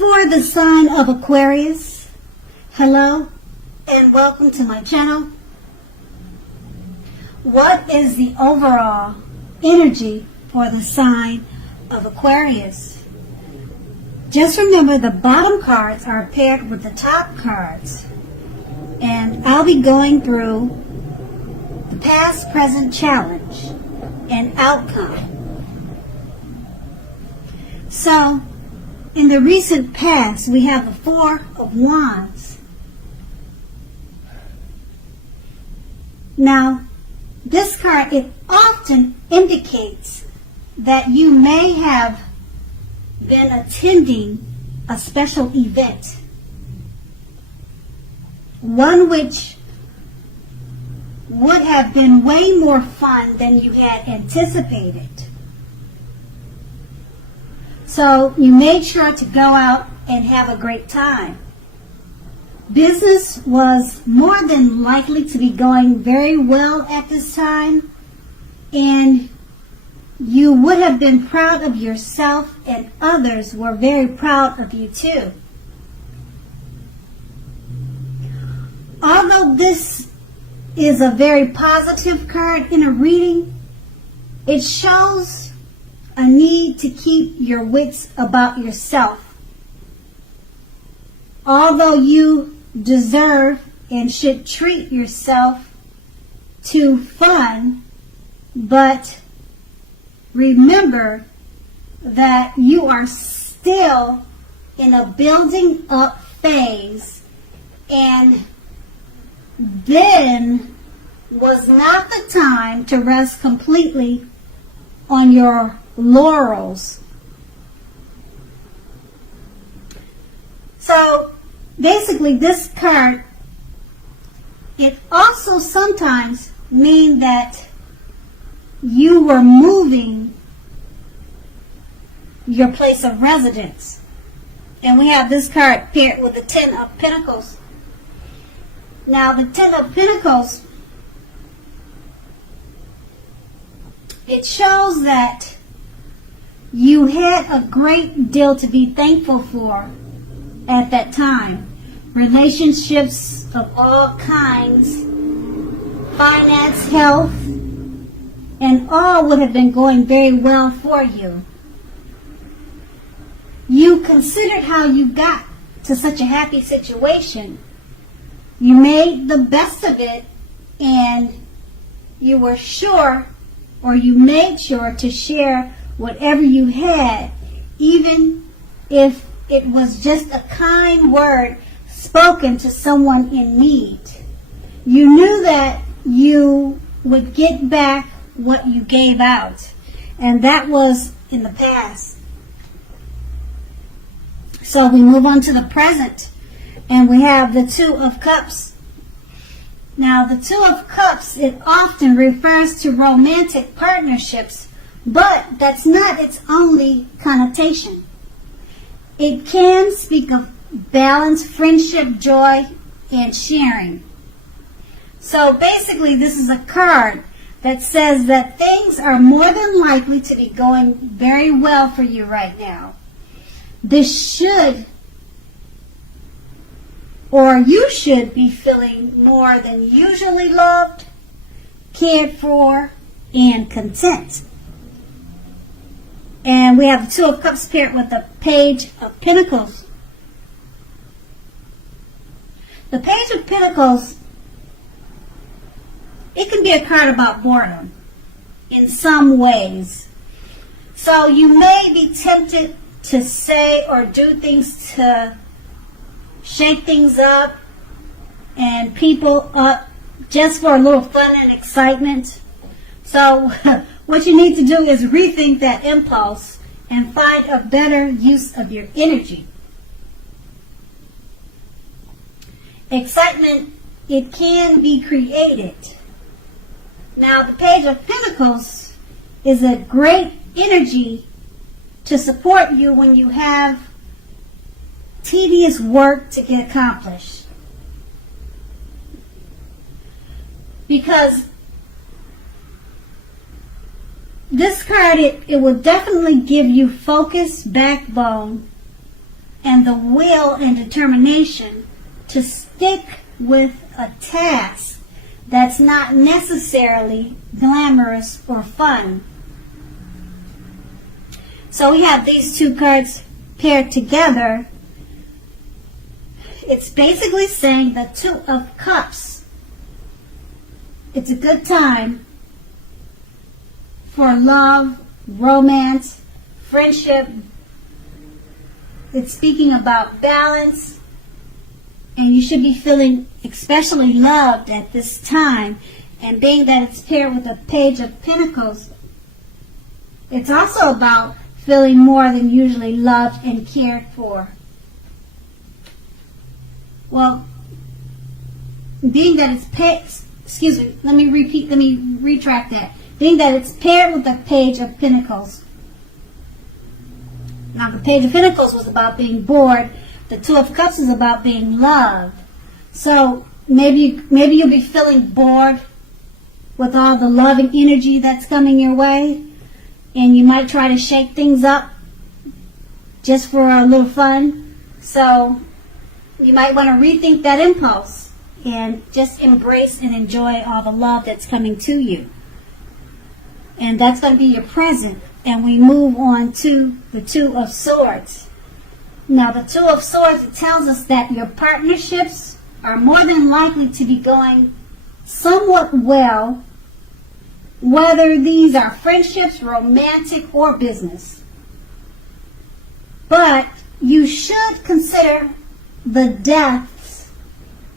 For the sign of Aquarius, hello and welcome to my channel. What is the overall energy for the sign of Aquarius? Just remember the bottom cards are paired with the top cards, and I'll be going through the past, present, challenge, and outcome. So, in the recent past, we have the Four of Wands. Now, this card, it often indicates that you may have been attending a special event, one which would have been way more fun than you had anticipated. So you made sure to go out and have a great time. Business was more than likely to be going very well at this time, and you would have been proud of yourself, and others were very proud of you too. Although this is a very positive card in a reading, it shows a need to keep your wits about yourself. Although you deserve and should treat yourself to fun, but remember that you are still in a building up phase, and then was not the time to rest completely on your laurels. So basically this card, it also sometimes means that you were moving your place of residence. And we have this card paired with the Ten of Pentacles. Now the Ten of Pentacles, it shows that you had a great deal to be thankful for at that time. Relationships of all kinds, finance, health, and all would have been going very well for you. You considered how you got to such a happy situation. You made the best of it, and you were sure, or you made sure to share whatever you had, even if it was just a kind word spoken to someone in need. You knew that you would get back what you gave out, and that was in the past. So we move on to the present, and we have the Two of Cups. Now the Two of Cups, it often refers to romantic partnerships, but that's not its only connotation. It can speak of balance, friendship, joy, and sharing. So basically this is a card that says that things are more than likely to be going very well for you right now. This should, or you should be feeling more than usually loved, cared for, and content. And we have the Two of Cups paired with the Page of Pentacles. The Page of Pentacles, it can be a card about boredom in some ways. So you may be tempted to say or do things to shake things up and people up just for a little fun and excitement. So what you need to do is rethink that impulse and find a better use of your energy. Excitement, it can be created. Now the Page of Pentacles is a great energy to support you when you have tedious work to get accomplished. Because this card, it will definitely give you focus, backbone, and the will and determination to stick with a task that's not necessarily glamorous or fun. So we have these two cards paired together. It's basically saying the Two of Cups. It's a good time for love, romance, friendship. It's speaking about balance, and you should be feeling especially loved at this time. And being that it's paired with the Page of Pentacles, it's also about feeling more than usually loved and cared for. Well, being that it's let me retract that. Being that it's paired with the Page of Pentacles. Now, the Page of Pentacles was about being bored. The Two of Cups is about being loved. So maybe you'll be feeling bored with all the loving energy that's coming your way, and you might try to shake things up just for a little fun. So you might want to rethink that impulse and just embrace and enjoy all the love that's coming to you. And that's going to be your present. And we move on to the Two of Swords. Now, the Two of Swords, it tells us that your partnerships are more than likely to be going somewhat well, whether these are friendships, romantic, or business. But you should consider the depths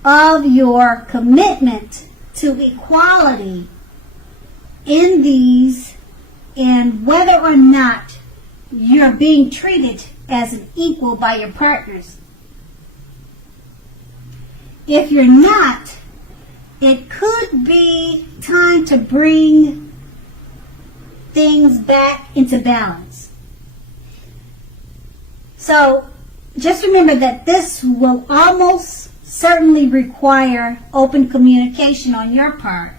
of your commitment to equality in these, and whether or not you're being treated as an equal by your partners. If you're not, it could be time to bring things back into balance. So just remember that this will almost certainly require open communication on your part,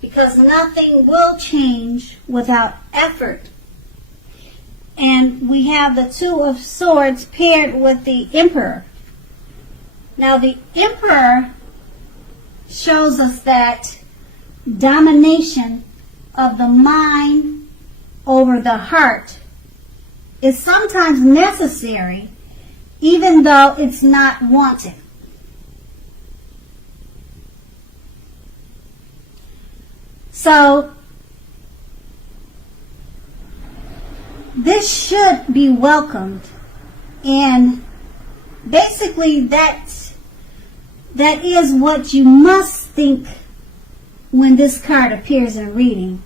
because nothing will change without effort. And we have the Two of Swords paired with the Emperor. Now, the Emperor shows us that domination of the mind over the heart is sometimes necessary, even though it's not wanted. So, this should be welcomed, and basically that is what you must think when this card appears in a reading.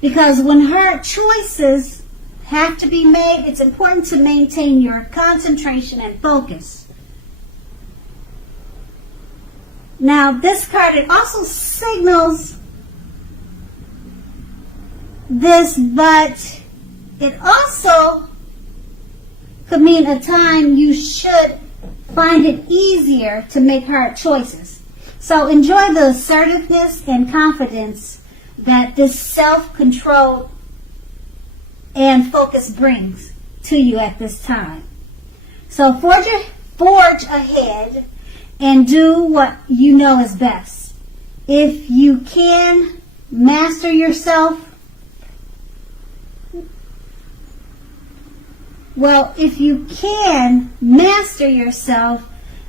Because when hard choices have to be made, it's important to maintain your concentration and focus. Now, this card, it also signals this, but it also could mean a time you should find it easier to make hard choices. So enjoy the assertiveness and confidence that this self-control and focus brings to you at this time. So forge ahead and do what you know is best. If you can master yourself,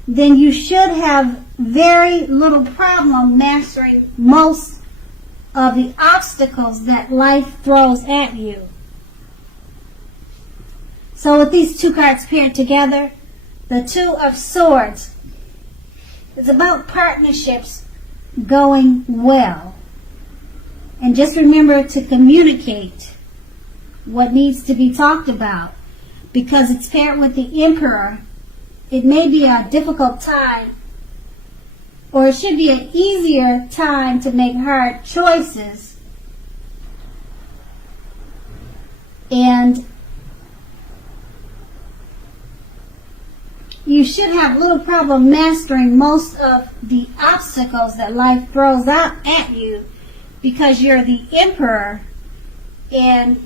then you should have very little problem mastering most of the obstacles that life throws at you. So with these two cards paired together, the Two of Swords, it's about partnerships going well. And just remember to communicate what needs to be talked about. Because it's paired with the Emperor, it may be a difficult time, or it should be an easier time to make hard choices. And you should have little problem mastering most of the obstacles that life throws out at you, because you're the Emperor. And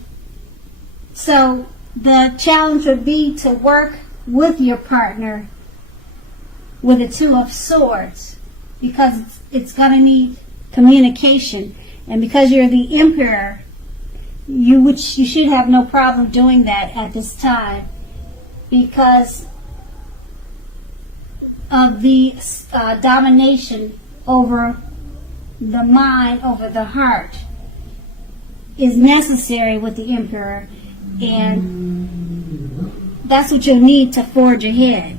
so the challenge would be to work with your partner with the Two of Swords, because it's going to need communication. And because you're the Emperor, you should have no problem doing that at this time, because of the domination over the mind, over the heart, is necessary with the Emperor, and that's what you'll need to forge ahead.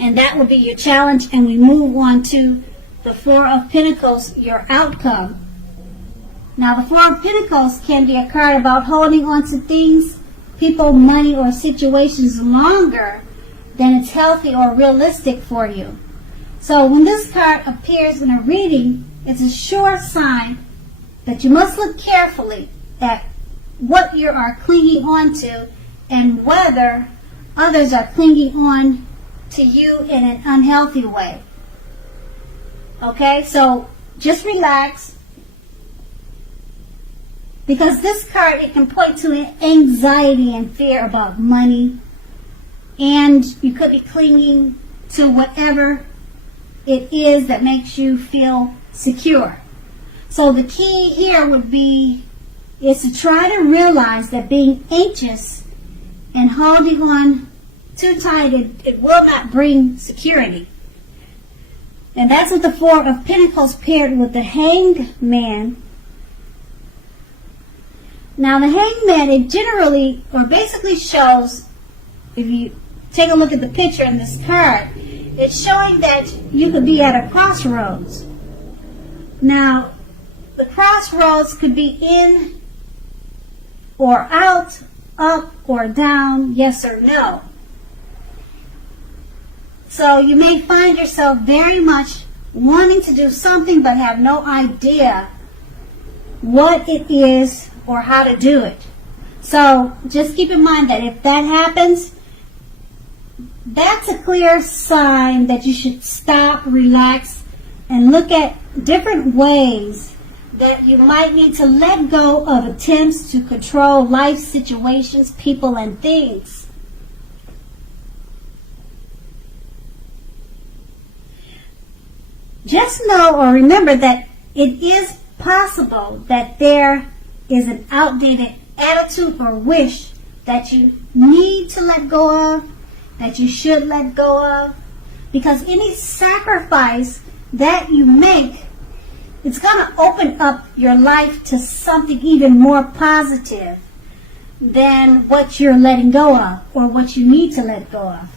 And that will be your challenge, and we move on to the Four of Pentacles, your outcome. Now, the Four of Pentacles can be a card about holding on to things, people, money, or situations longer than it's healthy or realistic for you. So when this card appears in a reading, it's a sure sign that you must look carefully at what you are clinging on to and whether others are clinging on to you in an unhealthy way. Okay, so just relax, because this card, it can point to anxiety and fear about money, and you could be clinging to whatever it is that makes you feel secure. So the key here would be is to try to realize that being anxious and holding on too tight, it will not bring security. And that's what the Four of Pentacles paired with the Hanged Man. Now the Hanged Man, it generally or basically shows, if you take a look at the picture in this card, it's showing that you could be at a crossroads. Now, the crossroads could be in or out, up or down, yes or no. So you may find yourself very much wanting to do something but have no idea what it is or how to do it. So just keep in mind that if that happens, that's a clear sign that you should stop, relax, and look at different ways that you might need to let go of attempts to control life situations, people, and things. Just know or remember that it is possible that there is an outdated attitude or wish that you need to let go of, that you should let go of, because any sacrifice that you make, it's going to open up your life to something even more positive than what you're letting go of or what you need to let go of.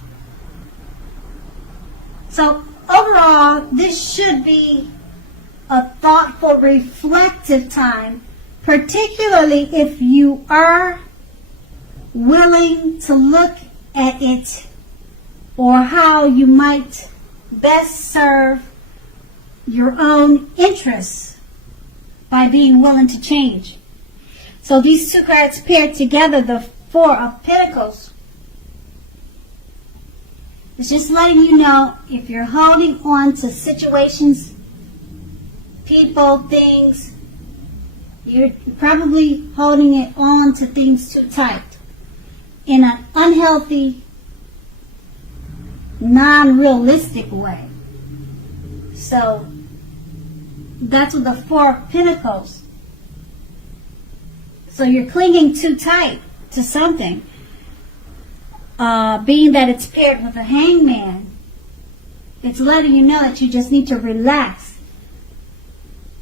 So overall, this should be a thoughtful, reflective time, particularly if you are willing to look at it or how you might best serve your own interests by being willing to change. So these two cards paired together, the Four of Pentacles, it's just letting you know if you're holding on to situations, people, things, you're probably holding it on to things too tight in an unhealthy, non-realistic way. So that's with the Four of Pentacles. So you're clinging too tight to something. Being that it's paired with a Hangman, it's letting you know that you just need to relax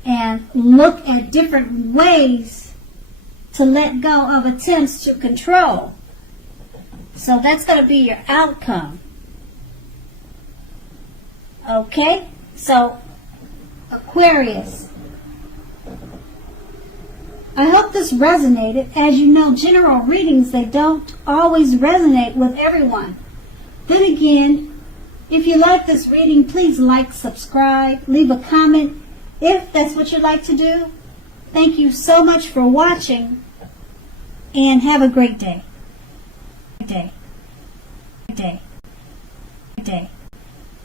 and look at different ways to let go of attempts to control. So that's going to be your outcome. Okay? So, Aquarius, I hope this resonated. As you know, general readings, they don't always resonate with everyone. Then again, if you like this reading, please like, subscribe, leave a comment if that's what you'd like to do. Thank you so much for watching, and have a great day. Day.